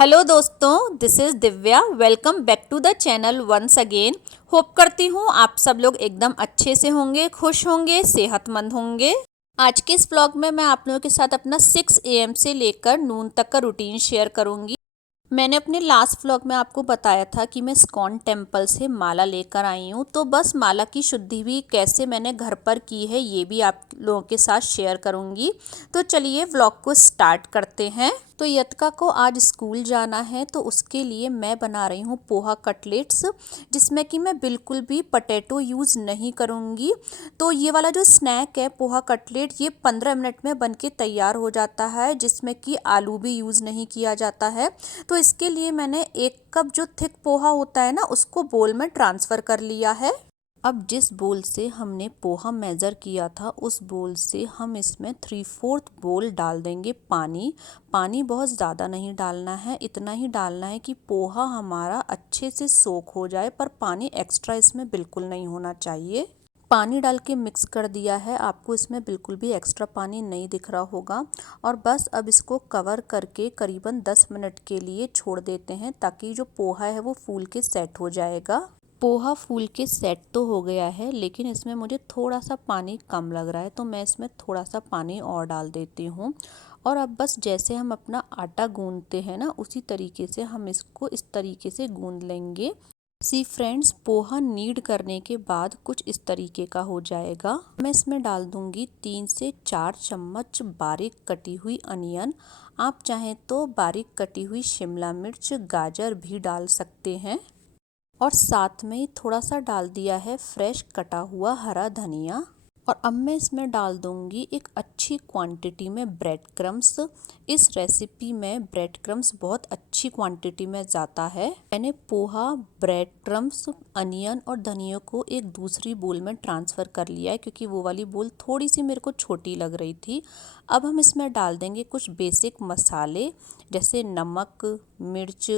Hello दोस्तों, this is Divya. Welcome back to the channel once again. Hope करती हूँ आप सब लोग एकदम अच्छे से होंगे, खुश होंगे, सेहतमंद होंगे। आज के इस व्लॉग में मैं आप लोगों के साथ अपना 6 AM से लेकर नून तक का रूटीन शेयर करूँगी। मैंने अपने लास्ट व्लॉग में आपको बताया था कि मैं इस्कॉन टेम्पल से माला लेकर आई हूँ, तो बस माला की शुद्धि भी कैसे मैंने घर पर की है ये भी आप लोगों के साथ शेयर करूँगी। तो चलिए व्लॉग को स्टार्ट करते हैं। तो यतका को आज स्कूल जाना है, तो उसके लिए मैं बना रही हूँ पोहा कटलेट्स, जिसमें कि मैं बिल्कुल भी पटेटो यूज़ नहीं करूँगी। तो ये वाला जो स्नैक है पोहा कटलेट, ये 15 मिनट में बन के तैयार हो जाता है, जिसमें कि आलू भी यूज़ नहीं किया जाता है। तो इसके लिए मैंने 1 कप जो थिक पोहा होता है ना, उसको बोल में ट्रांसफ़र कर लिया है। अब जिस बोल से हमने पोहा मेज़र किया था, उस बोल से हम इसमें 3/4 बोल डाल देंगे पानी। पानी बहुत ज़्यादा नहीं डालना है, इतना ही डालना है कि पोहा हमारा अच्छे से सोख हो जाए, पर पानी एक्स्ट्रा इसमें बिल्कुल नहीं होना चाहिए। पानी डाल के मिक्स कर दिया है, आपको इसमें बिल्कुल भी एक्स्ट्रा पानी नहीं दिख रहा होगा। और बस अब इसको कवर करके करीबन 10 मिनट के लिए छोड़ देते हैं, ताकि जो पोहा है वो फूल के सेट हो जाएगा। पोहा फूल के सेट तो हो गया है, लेकिन इसमें मुझे थोड़ा सा पानी कम लग रहा है, तो मैं इसमें थोड़ा सा पानी और डाल देती हूँ। और अब बस जैसे हम अपना आटा गूंदते हैं ना, उसी तरीके से हम इसको इस तरीके से गूंद लेंगे। सी फ्रेंड्स, पोहा नीड करने के बाद कुछ इस तरीके का हो जाएगा। मैं इसमें डाल दूंगी 3 से 4 चम्मच बारीक कटी हुई अनियन। आप चाहें तो बारीक कटी हुई शिमला मिर्च, गाजर भी डाल सकते हैं। और साथ में ही थोड़ा सा डाल दिया है फ्रेश कटा हुआ हरा धनिया। और अब मैं इसमें डाल दूंगी एक अच्छी क्वांटिटी में ब्रेड क्रम्स। इस रेसिपी में ब्रेड क्रम्स बहुत अच्छी क्वांटिटी में जाता है। मैंने पोहा, ब्रेड क्रम्स, अनियन और धनिया को एक दूसरी बोल में ट्रांसफ़र कर लिया है, क्योंकि वो वाली बोल थोड़ी सी मेरे को छोटी लग रही थी। अब हम इसमें डाल देंगे कुछ बेसिक मसाले, जैसे नमक, मिर्च,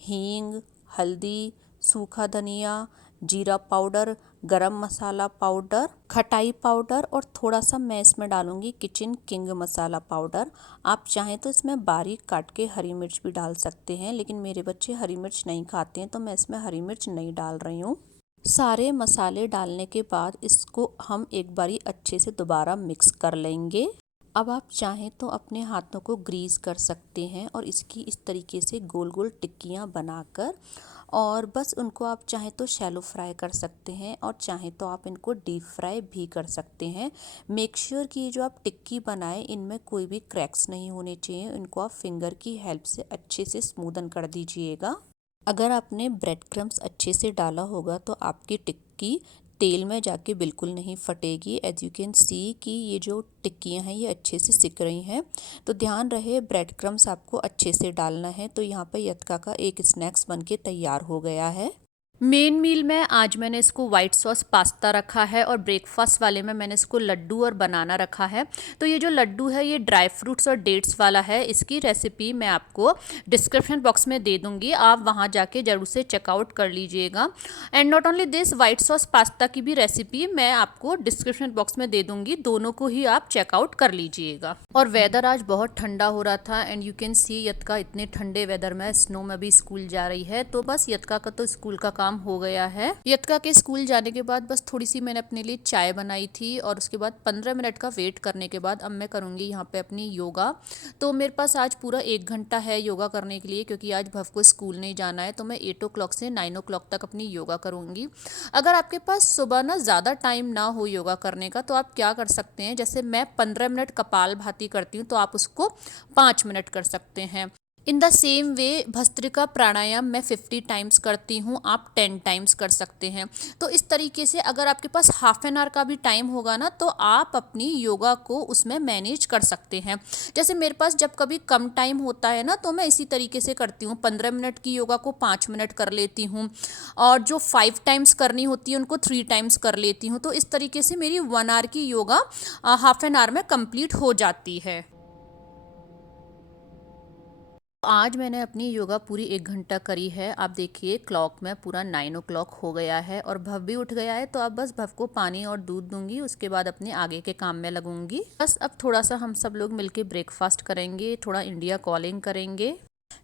हींग, हल्दी, सूखा धनिया, जीरा पाउडर, गरम मसाला पाउडर, खटाई पाउडर, और थोड़ा सा मैं इसमें डालूंगी किचन किंग मसाला पाउडर। आप चाहें तो इसमें बारीक काट के हरी मिर्च भी डाल सकते हैं, लेकिन मेरे बच्चे हरी मिर्च नहीं खाते हैं, तो मैं इसमें हरी मिर्च नहीं डाल रही हूँ। सारे मसाले डालने के बाद इसको हम एक बारी अच्छे से दोबारा मिक्स कर लेंगे। अब आप चाहें तो अपने हाथों को ग्रीस कर सकते हैं और इसकी इस तरीके से गोल गोल टिक्कियाँ बनाकर, और बस उनको आप चाहें तो शैलो फ्राई कर सकते हैं, और चाहें तो आप इनको डीप फ्राई भी कर सकते हैं। मेक श्योर कि ये जो आप टिक्की बनाएं, इनमें कोई भी क्रैक्स नहीं होने चाहिए। इनको आप फिंगर की हेल्प से अच्छे से स्मूदन कर दीजिएगा। अगर आपने ब्रेड क्रम्स अच्छे से डाला होगा तो आपकी टिक्की तेल में जाके बिल्कुल नहीं फटेगी। एज यू कैन सी कि ये जो टिक्कियाँ हैं ये अच्छे से सिक रही हैं। तो ध्यान रहे, ब्रेड क्रम्स आपको अच्छे से डालना है। तो यहाँ पे यतका का एक स्नैक्स बनके तैयार हो गया है। मेन मील में आज मैंने इसको वाइट सॉस पास्ता रखा है, और ब्रेकफास्ट वाले में मैंने इसको लड्डू और बनाना रखा है। तो ये जो लड्डू है ये ड्राई फ्रूट्स और डेट्स वाला है। इसकी रेसिपी मैं आपको डिस्क्रिप्शन बॉक्स में दे दूंगी, आप वहाँ जाके जरूर से चेकआउट कर लीजिएगा। And not only this, white sauce pasta की भी रेसिपी मैं आपको डिस्क्रिप्शन बॉक्स में दे दूंगी, दोनों को ही आप चेकआउट कर लीजिएगा। और वेदर आज बहुत ठंडा हो रहा था, एंड यू कैन सी यतका इतने ठंडे वेदर में स्नो में भी स्कूल जा रही है। तो बस यतका का तो स्कूल का काम हो गया है। यतका के स्कूल जाने के बाद बस थोड़ी सी मैंने अपने लिए चाय बनाई थी, और उसके बाद 15 मिनट का वेट करने के बाद अब मैं करूँगी यहाँ पे अपनी योगा। तो मेरे पास आज पूरा 1 घंटा है योगा करने के लिए, क्योंकि आज भव को स्कूल नहीं जाना है। तो मैं 8 o'clock से 9 o'clock तक अपनी योगा करूँगी। अगर आपके पास सुबह ना ज़्यादा टाइम ना हो योगा करने का, तो आप क्या कर सकते हैं, जैसे मैं 15 मिनट कपाल भाती करती हूँ, तो आप उसको 5 मिनट कर सकते हैं। In the same way Bhastrika pranayama मैं 50 टाइम्स करती हूँ, आप 10 टाइम्स कर सकते हैं। तो इस तरीके से अगर आपके पास हाफ एन आवर का भी टाइम होगा ना, तो आप अपनी योगा को उसमें मैनेज कर सकते हैं। जैसे मेरे पास जब कभी कम टाइम होता है ना, तो मैं इसी तरीके से करती हूँ, 15 मिनट की योगा को 5 मिनट कर लेती हूँ, और जो 5 टाइम्स करनी होती है उनको 3 टाइम्स कर लेती हूँ। तो इस तरीके से मेरी 1 आवर की योगा हाफ एन आवर में कंप्लीट हो जाती है। आज मैंने अपनी योगा पूरी 1 घंटा करी है। आप देखिए क्लॉक में पूरा 9 o'clock हो गया है, और भव भी उठ गया है। तो अब बस भव को पानी और दूध दूंगी, उसके बाद अपने आगे के काम में लगूंगी। बस अब थोड़ा सा हम सब लोग मिलके ब्रेकफास्ट करेंगे, थोड़ा इंडिया कॉलिंग करेंगे।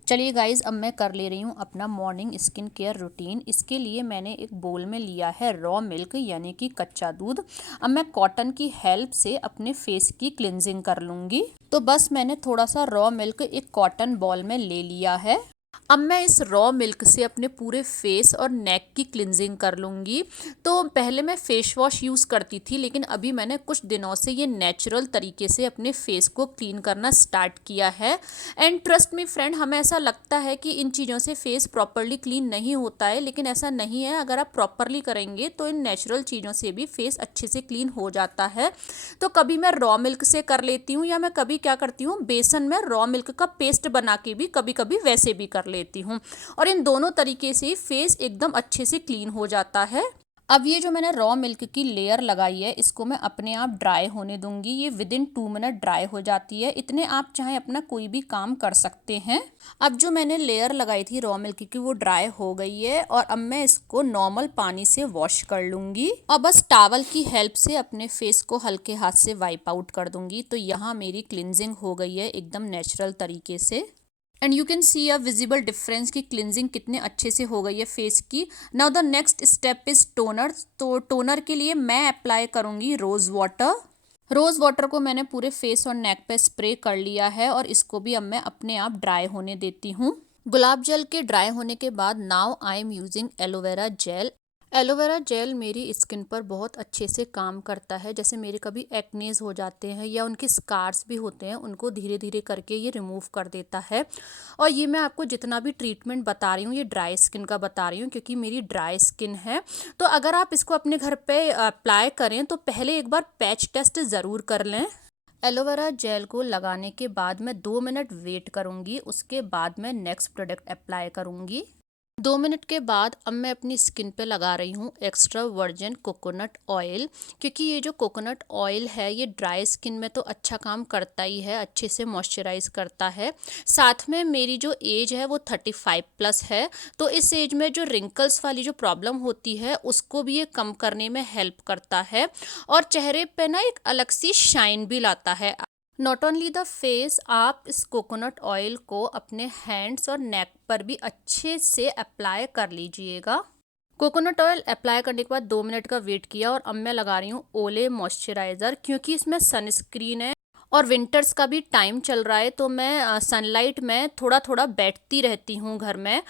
चलिए गाइज, अब मैं कर ले रही हूँ अपना मॉर्निंग स्किन केयर रूटीन। इसके लिए मैंने एक बोल में लिया है रॉ मिल्क यानी कि कच्चा दूध। अब मैं कॉटन की हेल्प से अपने फेस की क्लिनजिंग कर लूँगी। तो बस मैंने थोड़ा सा रॉ मिल्क एक कॉटन बॉल में ले लिया है। अब मैं इस रॉ मिल्क से अपने पूरे फेस और नेक की क्लिनजिंग कर लूँगी। तो पहले मैं फेस वॉश यूज़ करती थी, लेकिन अभी मैंने कुछ दिनों से ये नेचुरल तरीके से अपने फेस को क्लीन करना स्टार्ट किया है। एंड ट्रस्ट मी फ्रेंड, हमें ऐसा लगता है कि इन चीज़ों से फेस प्रॉपरली क्लीन नहीं होता है, लेकिन ऐसा नहीं है। अगर आप प्रॉपरली करेंगे तो इन नेचुरल चीज़ों से भी फेस अच्छे से क्लीन हो जाता है। तो कभी मैं रॉ मिल्क से कर लेती हूँ, या मैं कभी क्या करती हूँ, बेसन में रॉ मिल्क का पेस्ट बना के भी कभी कभी वैसे भी कर लेती हूँ। और इन दोनों तरीके से फेस एकदम अच्छे से क्लीन हो जाता है। अब ये जो मैंने रॉ मिल्क की लेयर लगाई है, इसको मैं अपने आप ड्राई होने दूंगी। ये विद इन 2 मिनट ड्राई हो जाती है। इतने आप चाहे अपना कोई भी काम कर सकते हैं। अब जो मैंने लेयर लगाई थी रॉ मिल्क की, वो ड्राई हो गई है। और अब मैं इसको नॉर्मल पानी से वॉश कर लूंगी और बस टॉवल की हेल्प से अपने फेस को हल्के हाथ से वाइप आउट कर दूंगी। तो यहाँ मेरी क्लिनजिंग हो गई है एकदम नेचुरल तरीके से। And you can see a visible difference की क्लिनजिंग कितने अच्छे से हो गई है फेस की। Now the next step is toner. तो टोनर के लिए मैं अप्लाई करूंगी रोज़ वाटर। रोज़ वाटर को मैंने पूरे फेस और नेक पे स्प्रे कर लिया है और इसको भी अब मैं अपने आप ड्राई होने देती हूँ। गुलाब जल के ड्राई होने के बाद now I am using aloe vera gel. Aloe vera gel मेरी स्किन पर बहुत अच्छे से काम करता है। जैसे मेरे कभी एक्नेज हो जाते हैं या उनके स्कार्स भी होते हैं, उनको धीरे धीरे करके ये रिमूव कर देता है। और ये मैं आपको जितना भी ट्रीटमेंट बता रही हूँ, ये ड्राई स्किन का बता रही हूँ, क्योंकि मेरी ड्राई स्किन है। तो अगर आप इसको अपने घर पे अप्लाई करें तो पहले एक बार पैच टेस्ट ज़रूर कर लें। एलोवेरा जेल को लगाने के बाद मैं 2 मिनट वेट करूँगी, उसके बाद मैं नेक्स्ट प्रोडक्ट अप्लाई करूँगी। 2 मिनट के बाद अब मैं अपनी स्किन पे लगा रही हूँ एक्स्ट्रा वर्जिन कोकोनट ऑयल। क्योंकि ये जो कोकोनट ऑयल है, ये ड्राई स्किन में तो अच्छा काम करता ही है, अच्छे से मॉइस्चराइज करता है। साथ में मेरी जो एज है वो 35 प्लस है। तो इस एज में जो रिंकल्स वाली जो प्रॉब्लम होती है, उसको भी ये कम करने में हेल्प करता है। और चेहरे पे ना एक अलग सी शाइन भी लाता है। नॉट ओनली द फेस, आप इस कोकोनट ऑयल को अपने हैंड्स और नेक पर भी अच्छे से अप्लाई कर लीजिएगा। कोकोनट ऑयल अप्लाई करने के बाद 2 मिनट का वेट किया और अब मैं लगा रही हूँ ओले मॉइस्चराइज़र। क्योंकि इसमें सनस्क्रीन है और विंटर्स का भी टाइम चल रहा है, तो मैं सनलाइट में थोड़ा थोड़ा बैठती रहती हूँ घर में।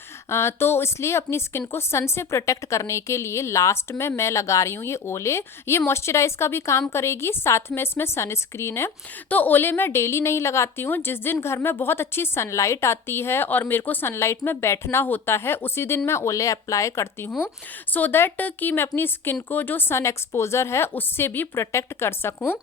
तो इसलिए अपनी स्किन को सन से प्रोटेक्ट करने के लिए लास्ट में मैं लगा रही हूँ ये ओले। ये मॉइस्चराइज का भी काम करेगी, साथ में इसमें सनस्क्रीन है। तो ओले मैं डेली नहीं लगाती हूँ। जिस दिन घर में बहुत अच्छी सनलाइट आती है और मेरे को सनलाइट में बैठना होता है, उसी दिन मैं ओले अप्लाई करती हूँ, सो दैट कि मैं अपनी स्किन को जो सन एक्सपोजर है उससे भी प्रोटेक्ट कर सकूँ।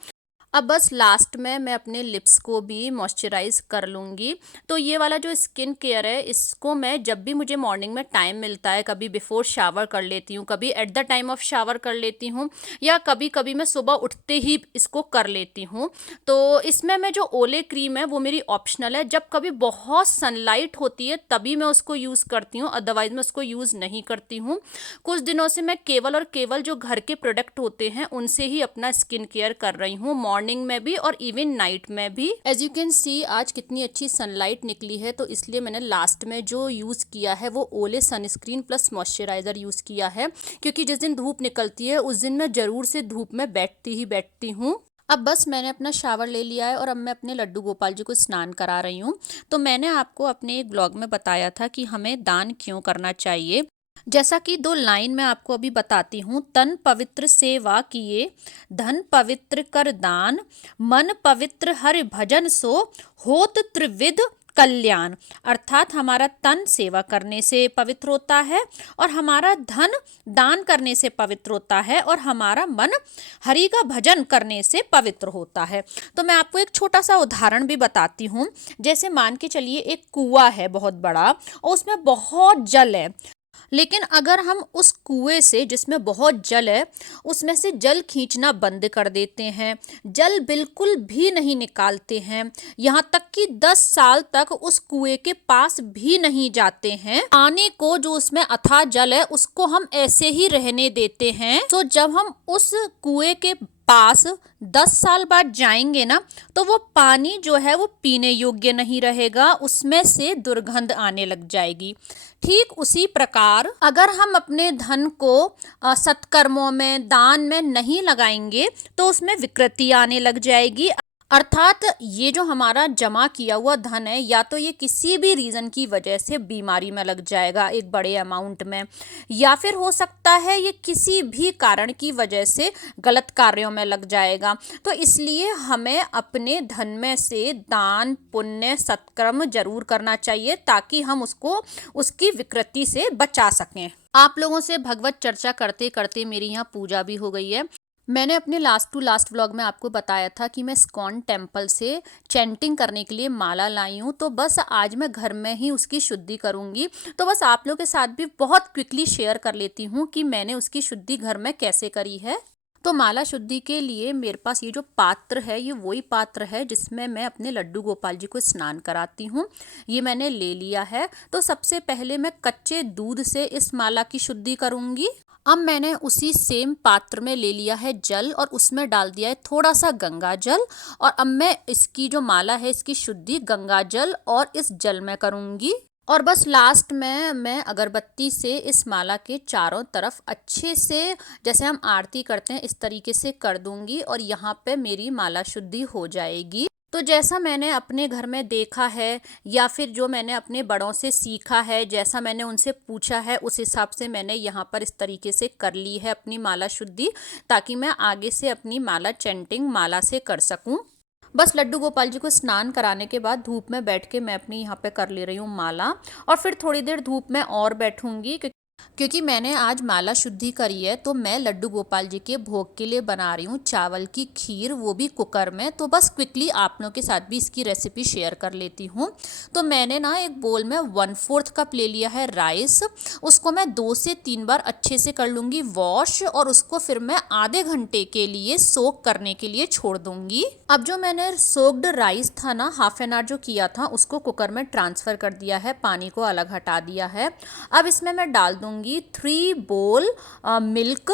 अब बस लास्ट में मैं अपने लिप्स को भी मॉइस्चराइज कर लूँगी। तो ये वाला जो स्किन केयर है, इसको मैं जब भी मुझे मॉर्निंग में टाइम मिलता है, कभी बिफोर शावर कर लेती हूँ, कभी at the time of shower कर लेती हूँ, या कभी कभी मैं सुबह उठते ही इसको कर लेती हूँ। तो इसमें मैं जो ओले क्रीम है वो मेरी ऑप्शनल है। जब कभी बहुत सनलाइट होती है तभी मैं उसको यूज़ करती हूँ, अदरवाइज मैं उसको यूज़ नहीं करती हूँ। कुछ दिनों से मैं केवल और केवल जो घर के प्रोडक्ट होते हैं उनसे ही अपना स्किन केयर कर रही हूँ, मॉर्निंग में भी और इवन नाइट में भी। एज यू कैन सी आज कितनी अच्छी सनलाइट निकली है, तो इसलिए मैंने लास्ट में जो यूज़ किया है वो ओले सनस्क्रीन प्लस मॉइस्चराइज़र यूज़ किया है। क्योंकि जिस दिन धूप निकलती है उस दिन मैं ज़रूर से धूप में बैठती ही बैठती हूँ। अब बस मैंने अपना शावर ले लिया है और अब मैं अपने लड्डू गोपाल जी को स्नान करा रही हूँ। तो मैंने आपको अपने एक ब्लॉग में बताया था कि हमें दान क्यों करना चाहिए। जैसा कि 2 लाइन मैं आपको अभी बताती हूँ। तन पवित्र सेवा किए, धन पवित्र कर दान, मन पवित्र हरि भजन सो, होत त्रिविध कल्याण। अर्थात हमारा तन सेवा करने से पवित्र होता है, और हमारा धन दान करने से पवित्र होता है, और हमारा मन हरि का भजन करने से पवित्र होता है। तो मैं आपको एक छोटा सा उदाहरण भी बताती हूँ। जैसे मान के चलिए एक कुआं है बहुत बड़ा और उसमें बहुत जल है। लेकिन अगर हम उस कुएं से, जिसमें बहुत जल है, उसमें से जल खींचना बंद कर देते हैं, जल बिल्कुल भी नहीं निकालते हैं, यहाँ तक कि 10 साल तक उस कुएं के पास भी नहीं जाते हैं, पानी को जो उसमें अथाह जल है उसको हम ऐसे ही रहने देते हैं, तो जब हम उस कुएं के पास 10 साल बाद जाएंगे ना, तो वो पानी जो है वो पीने योग्य नहीं रहेगा, उसमें से दुर्गंध आने लग जाएगी। ठीक उसी प्रकार अगर हम अपने धन को सत्कर्मों में, दान में नहीं लगाएंगे तो उसमें विकृति आने लग जाएगी। अर्थात ये जो हमारा जमा किया हुआ धन है, या तो ये किसी भी रीज़न की वजह से बीमारी में लग जाएगा एक बड़े अमाउंट में, या फिर हो सकता है ये किसी भी कारण की वजह से गलत कार्यों में लग जाएगा। तो इसलिए हमें अपने धन में से दान पुण्य सत्कर्म जरूर करना चाहिए, ताकि हम उसको उसकी विकृति से बचा सकें। आप लोगों से भगवत चर्चा करते करते मेरी यहाँ पूजा भी हो गई है। मैंने अपने लास्ट टू लास्ट व्लॉग में आपको बताया था कि मैं इस्कॉन टेम्पल से चैंटिंग करने के लिए माला लाई हूँ, तो बस आज मैं घर में ही उसकी शुद्धि करूँगी। तो बस आप लोगों के साथ भी बहुत क्विकली शेयर कर लेती हूँ कि मैंने उसकी शुद्धि घर में कैसे करी है। तो माला शुद्धि के लिए मेरे पास ये जो पात्र है, ये वही पात्र है जिसमें मैं अपने लड्डू गोपाल जी को स्नान कराती हूँ। ये मैंने ले लिया है। तो सबसे पहले मैं कच्चे दूध से इस माला की शुद्धि करूँगी। अब मैंने उसी सेम पात्र में ले लिया है जल और उसमें डाल दिया है थोड़ा सा गंगा जल, और अब मैं इसकी जो माला है इसकी शुद्धि गंगा जल और इस जल में करूँगी। और बस लास्ट में मैं अगरबत्ती से इस माला के चारों तरफ अच्छे से, जैसे हम आरती करते हैं इस तरीके से कर दूंगी, और यहाँ पे मेरी माला शुद्धि हो जाएगी। तो जैसा मैंने अपने घर में देखा है, या फिर जो मैंने अपने बड़ों से सीखा है, जैसा मैंने उनसे पूछा है, उस हिसाब से मैंने यहाँ पर इस तरीके से कर ली है अपनी माला शुद्धि, ताकि मैं आगे से अपनी माला चैंटिंग माला से कर सकूँ। बस लड्डू गोपाल जी को स्नान कराने के बाद धूप में बैठ के मैं अपनी यहाँ पे कर ले रही हूँ माला, और फिर थोड़ी देर धूप में और बैठूंगी, क्योंकि मैंने आज माला शुद्धि करी है। तो मैं लड्डू गोपाल जी के भोग के लिए बना रही हूँ चावल की खीर, वो भी कुकर में। तो बस क्विकली आप लोगों के साथ भी इसकी रेसिपी शेयर कर लेती हूँ। तो मैंने ना एक बोल में 1/4 कप ले लिया है राइस, उसको मैं 2 से 3 बार अच्छे से कर लूँगी वॉश, और उसको फिर मैं आधे घंटे के लिए सोक करने के लिए छोड़ दूँगी। अब जो मैंने सोक्ड राइस था ना, हाफ एन आवर जो किया था, उसको कुकर में ट्रांसफ़र कर दिया है, पानी को अलग हटा दिया है। अब इसमें मैं डाल दूंगी 3 बोल मिल्क।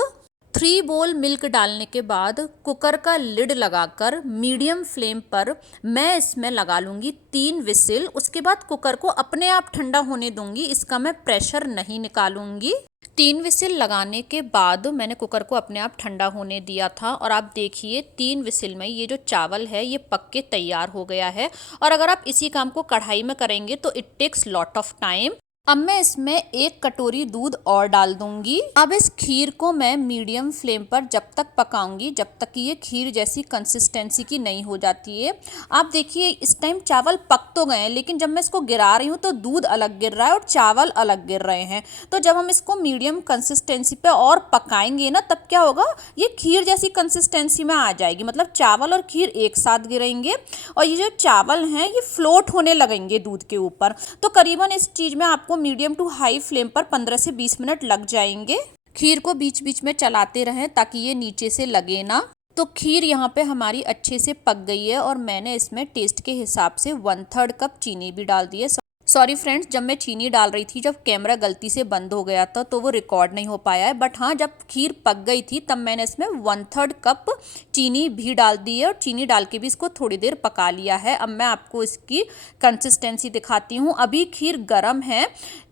3 बोल मिल्क डालने के बाद कुकर का लिड लगाकर मीडियम फ्लेम पर मैं इसमें लगा लूँगी 3 विसिल। उसके बाद कुकर को अपने आप ठंडा होने दूंगी, इसका मैं प्रेशर नहीं निकालूंगी। 3 विसिल लगाने के बाद मैंने कुकर को अपने आप ठंडा होने दिया था, और आप देखिए 3 विसिल में ये जो चावल है ये पक के तैयार हो गया है। और अगर आप इसी काम को कढ़ाई में करेंगे तो it takes lot of time. अब मैं इसमें 1 कटोरी दूध और डाल दूंगी। अब इस खीर को मैं मीडियम फ्लेम पर जब तक पकाऊंगी जब तक कि ये खीर जैसी कंसिस्टेंसी की नहीं हो जाती है। आप देखिए इस टाइम चावल पक तो गए हैं, लेकिन जब मैं इसको गिरा रही हूँ तो दूध अलग गिर रहा है और चावल अलग गिर रहे हैं। तो जब हम इसको मीडियम कंसिस्टेंसी पे और पकाएंगे ना, तब क्या होगा, ये खीर जैसी कंसिस्टेंसी में आ जाएगी। मतलब चावल और खीर एक साथ गिरेंगे, और ये जो चावल हैं ये फ्लोट होने लगेंगे दूध के ऊपर। तो करीबन इस चीज़ में आपको मीडियम टू हाई फ्लेम पर 15 से 20 मिनट लग जाएंगे। खीर को बीच बीच में चलाते रहें ताकि ये नीचे से लगे ना। तो खीर यहाँ पे हमारी अच्छे से पक गई है, और मैंने इसमें टेस्ट के हिसाब से 1/3 कप चीनी भी डाल दी है। सॉरी फ्रेंड्स, जब मैं चीनी डाल रही थी, जब कैमरा गलती से बंद हो गया था तो वो रिकॉर्ड नहीं हो पाया है। बट हाँ, जब खीर पक गई थी तब मैंने इसमें 1/3 कप चीनी भी डाल दी है, और चीनी डाल के भी इसको थोड़ी देर पका लिया है। अब मैं आपको इसकी कंसिस्टेंसी दिखाती हूँ। अभी खीर गर्म है,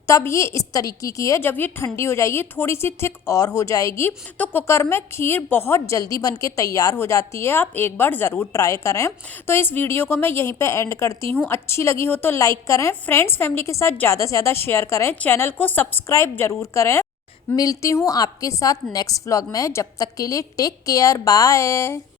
तब ये इस तरीके की है। जब ये ठंडी हो जाएगी, थोड़ी सी थिक और हो जाएगी, तो कुकर में खीर बहुत जल्दी बन के तैयार हो जाती है। आप एक बार ज़रूर ट्राई करें। तो इस वीडियो को मैं यहीं पे एंड करती हूँ। अच्छी लगी हो तो लाइक करें, फ्रेंड्स फैमिली के साथ ज़्यादा से ज़्यादा शेयर करें, चैनल को सब्सक्राइब ज़रूर करें। मिलती हूँ आपके साथ नेक्स्ट व्लॉग में। जब तक के लिए टेक केयर, बाय।